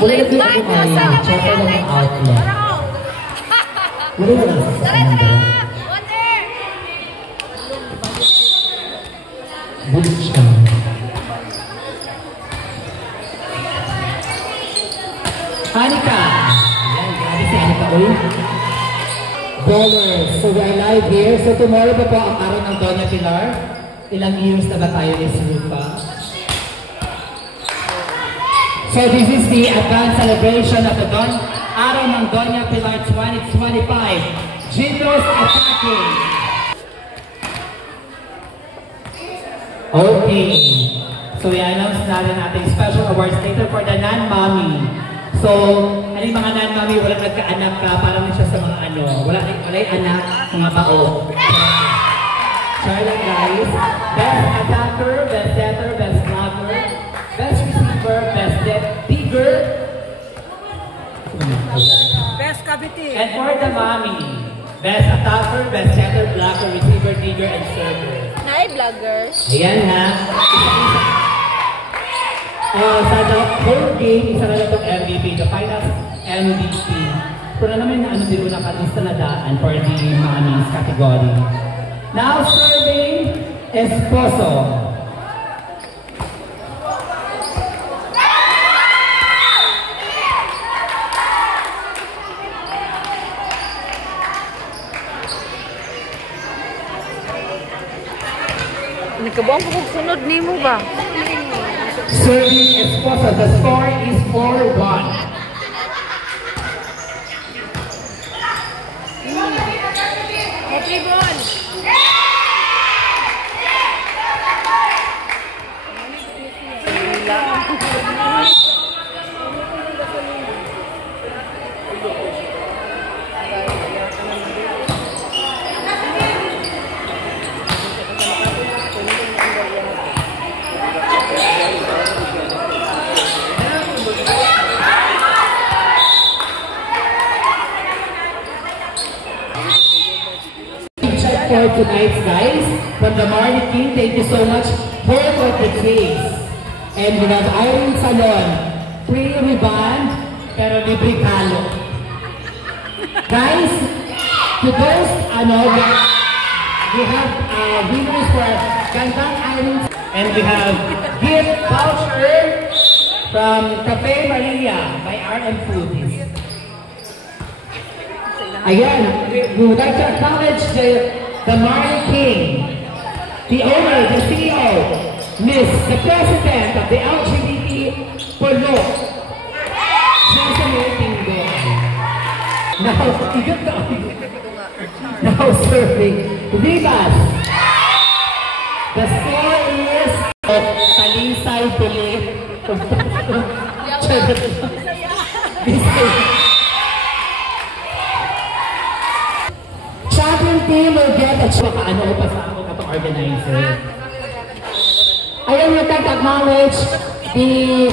Wala na din ako kaya. Tsaka lang ang outlet. Wala na lang sa bulit siya. Anika! Ayan, grabe si Anika. Bowlers. So we are live here. So tomorrow pa po ang araw ng Doña Pilar. Ilang years na ba tayo ni Rupa? So this is the advanced celebration of the araw ng Doña Pilar 2025. Jindos attacking. Okay. So i-announce natin ating special awards later for the non-mommy. So, ano yung mga non-mommy, walang nagka-anak ka, parang siya sa mga ano, wala'y anak, mga bao. Charlotte guys, best attacker, best setter, best blocker, best receiver, best digger, best kabiti. And for the mommy, best attacker, best setter, blocker, receiver, digger, and server. Hi, vloggers. Ayan ha. Sa the whole game, isa na lang itong MVP, the finals MVP. Pero naman na ano din mo nakalista na daan for the mommy's category. Now serving Esposo. Nagkabuang pagsunod ni mo ba? Serving Esposo. The score is 4-1. Happy ball! For tonight's guys, from the Marley King, thank you so much for the case. And we have Irene Salon, free ribbon, pero libre kalo. Guys, to those, we have winners for Gandang Irene, and we have gift voucher from Cafe Maria by RM Foodies. Again, we would like to acknowledge the Marley King, the owner, the CEO, the president of the LGBT Polo. She's amazing there. Now serving Rivas. The score is Talisay Pilit. Champion team will get a choka. Ano pa sa ako katong organizer? I would like to acknowledge the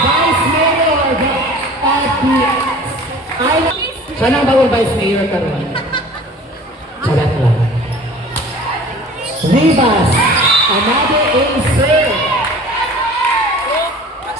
Vice Mayor of the island. Siya nang bawal Vice Mayor karon. Salat lang. Rivas, another insert.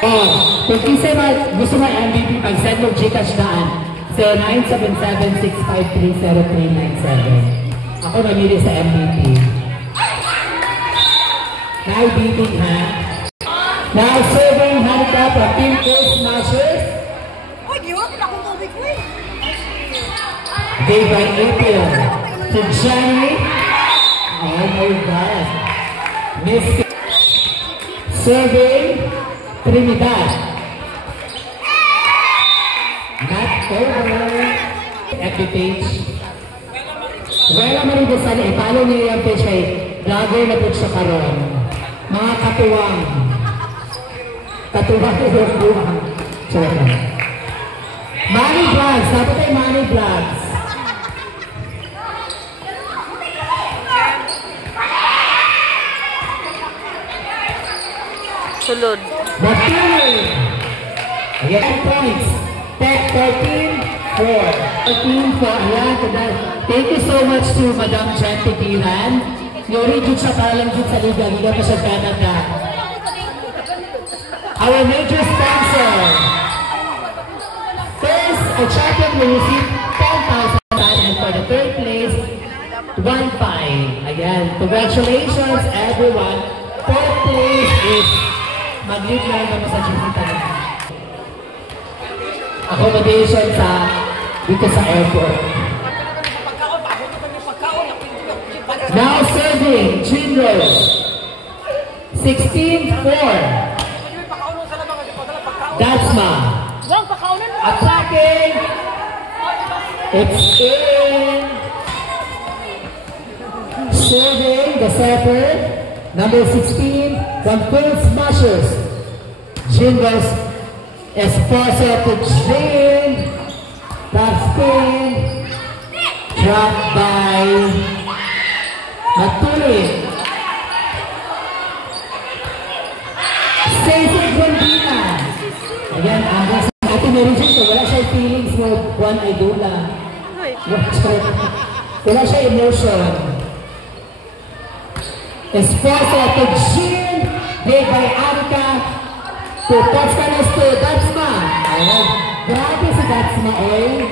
Kung kasi gusto mo MVP, pag-send mo Gcash daan sa 977-653-0397. Ako namili sa MVP. Now beating ha. Now serving handicap of Team Coach Smashers. Day by April to January. Oh my God. Miss serving Trinidad. Not over. Equipage. Wala man rin sana, ipalo niya yung page kay vlogger na po siya karon. Mga katuwang. Katuwang yung buwang. Sorry. Money Vlogs. Dapat tayo Money Vlogs. Sulod. The winner. Ayan points. 13-4. 13-4. Ayan. Thank you so much to Madam Jen Tigilan. Yuri dito sa para lang dito sa Liga, hindi pa sa Canada. Our major sponsor. First, a champion will receive 10,000 and for the third place, 1,500. Again, congratulations everyone. Fourth place is mag-leave na naman sa Jupiter. Accommodation sa dito sa airport. Now serving, Chinros. 16-4. Datsma. Attacking. It's in. Serving the setter. Number 16, from Phil Smashers. Chinros. Esposa to Jin. Top spin. Dropped by Matuli. Stacy Gondina. Again, ito meron siya. Wala siya feelings mo. Juan Idula. Wala siya emotion. Esposa to Jin. Made by Annika. To Toscanes to Datsma. Ayan. Grabe si Datsma, oy.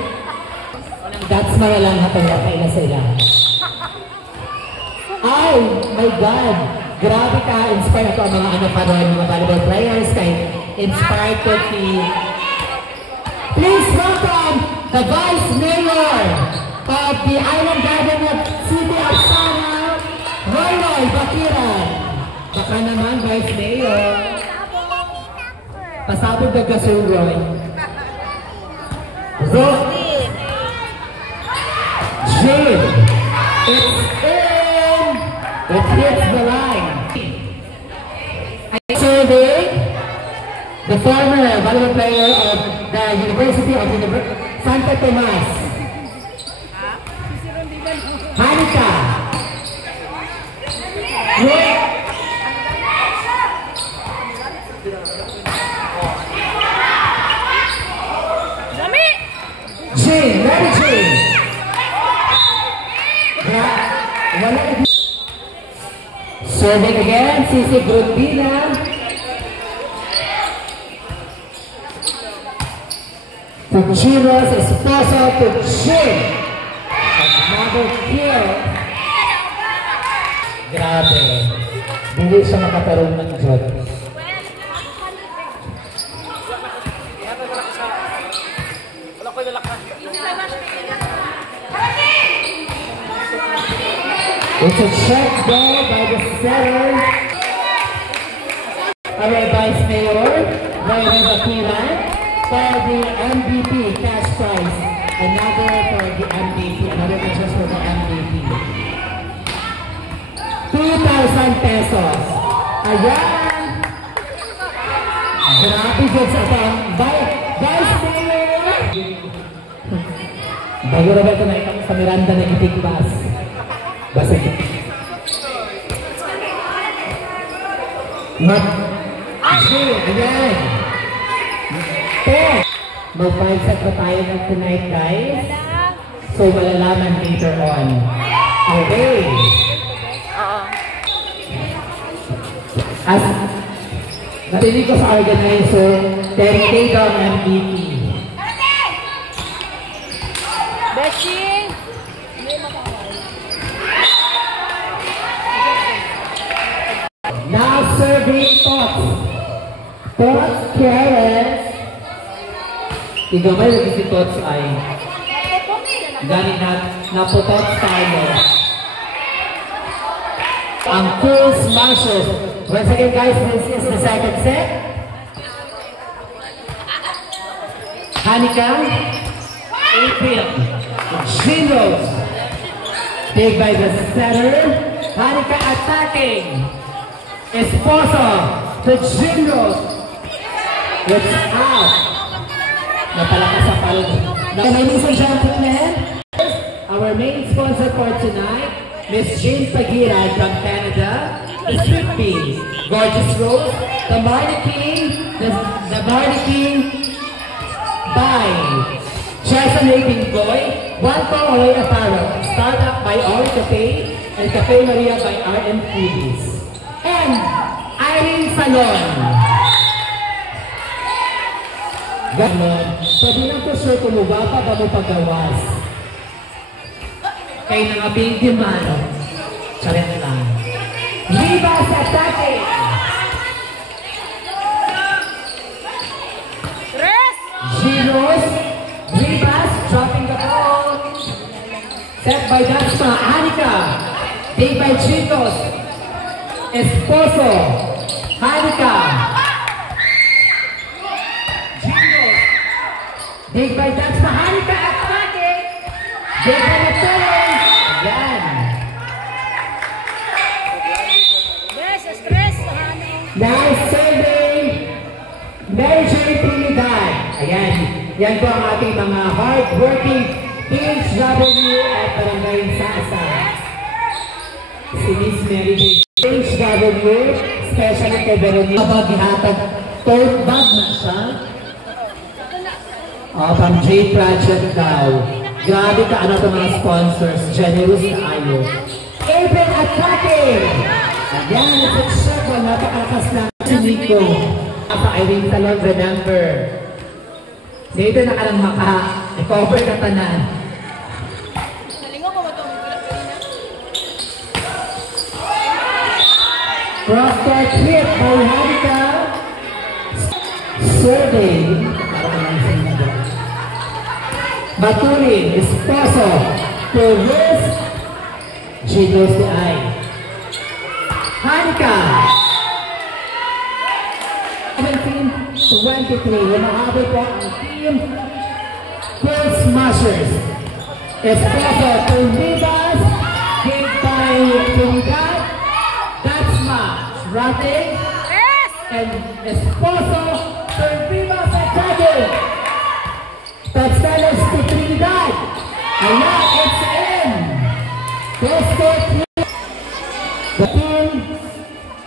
Datsma na lang hatay na sila. Ay, my God. Grabe ka. Inspired ako ang mga pa rin, mga volleyball players. Kay inspired ko si... Please welcome the Vice Mayor of the Island Garden of City of Sana, Roy Bakiran. Baka naman, Vice Mayor. Pasabog na gasol, Roy. So, Jane, it's in. It hits the line. I surveyed the former volleyball player of the University of Santa Tomas, Hanika. Jane, Mary Jane. Serving again, Sisi Grundina. Puchiros Esposa to Jane. Another kill. Grabe. Hindi siya makatarong ng Diyos. It's a check ball by the setter. Our Vice Mayor, Roy Bakiran, for the MVP cash prize. Another for the MVP, another purchase for the MVP. 2,000 pesos. Ayan! Grabe dyan sa itong Vice Mayor! Bago na ba ito nakita sa Miranda na itikbas? Basig. Ayan. Mag-five set pa tayo ng tonight, guys. So, malalaman later on. Okay. As natinig ko sa organizer, dedicate ang MVP. Beshi! Now serving Tots. Tots carrots. Igamay lagi si Tots ay galing na po Tots tayo. Ang Cool Smashers. Once again guys, this is the second set. Hanika. April. Chinros. Take by the center. Hanika attacking. Esposa to Chinros. It's out. Napalakas sa palong. Ladies and gentlemen, our main sponsor for tonight, Miss Jane Pagira from Canada, the Striptease, Gorgeous Rose, the Marniking by Jason Raping Boy, One Call Away Apparel, Startup by Ori Cafe, and Cafe Maria by RM Foodies. And Irene Salon. Ganon. Pwede lang po sure kumubaba ba mo paggawas. Kaya nga baby mano. Charet lang. Rivas attacking. Giros. Rivas dropping the ball. Set by Daxma. Hanika. Day by Chicos. Esposo. Hanika. Giros. Day by Daxma. Hanika attacking. Day by Matulong. Ayan. Nice serving. Mary Jane Trinidad. Ayan. Yan po ang ating mga hard-working PHW at Barangay Sasa. Si Miss Mary Jane. PHW, especially kay Veronica. Paghihatag tote bag na siya. Pang J Project daw. Grabe ka ano itong mga sponsors. Generous na ayo. April attacking. Ayan, it's a shot. Napakalakas lang si Nico. Sa Irene Salon, remember. Dito na ka lang maka. I-cover ka tanan. Cross-court hit by Hanika. Survey. Matulin, Esposo. Perez. Gilos de Ay. Hanika. 17-23. Lumahabol po ang team. Gold Smashers. Esposo to Rivas. Game by Trinidad. Daxma. Ratting. And Esposo to Rivas attacking. Touchdown to Trinidad. And now it's in. Cross-court hit. The team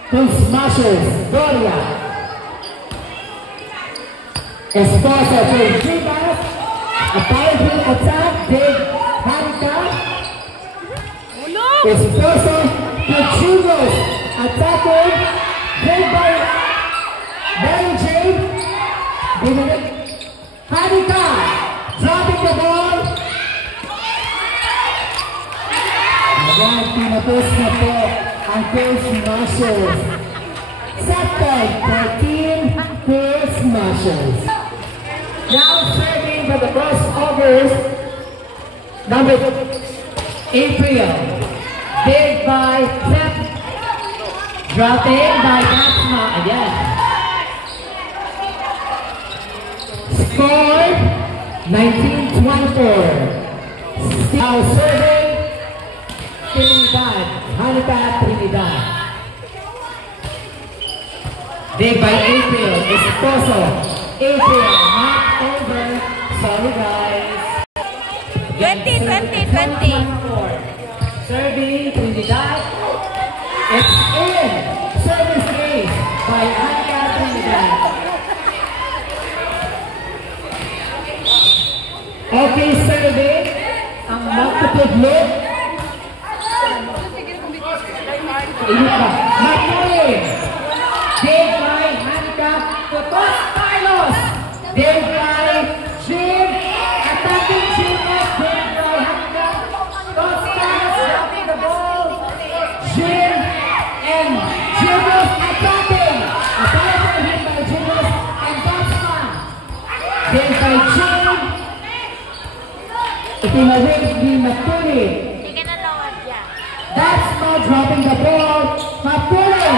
Gold Smashers. Doria. Esposo to Rivas. A powerful attack. Big Hanika. Esposo to Chugos. Attacking. Big by Mary Jane. Hanika. Dropping the ball. Ayan, pinapos na po ang Gold Smashers. Set point for team Gold Smashers. Now serving for the crossovers, number April. Big by Pep. Dropping by Daxma again. Score 19-24. Now serving Trinidad. Hanika Trinidad. Big by April. Esposo. April, not over. Sorry guys. 20. Serving Trinidad. It's in. Service ace by Hanika Trinidad. Okay, serving. Ang multiple look. Matulin. Big by Hanika. Totos Carlos. Big by Jim. Attacking Jim. Big by Hanika. Totos Carlos dropping the ball. Jim and Jimmos attacking. A powerful hit by Jimmos and Daxma. Big by Jim. Itinawid ni Matulin. Daxma dropping the ball. Matulin.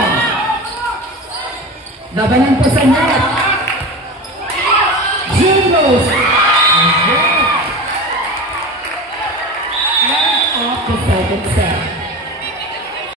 Labanan po sa net.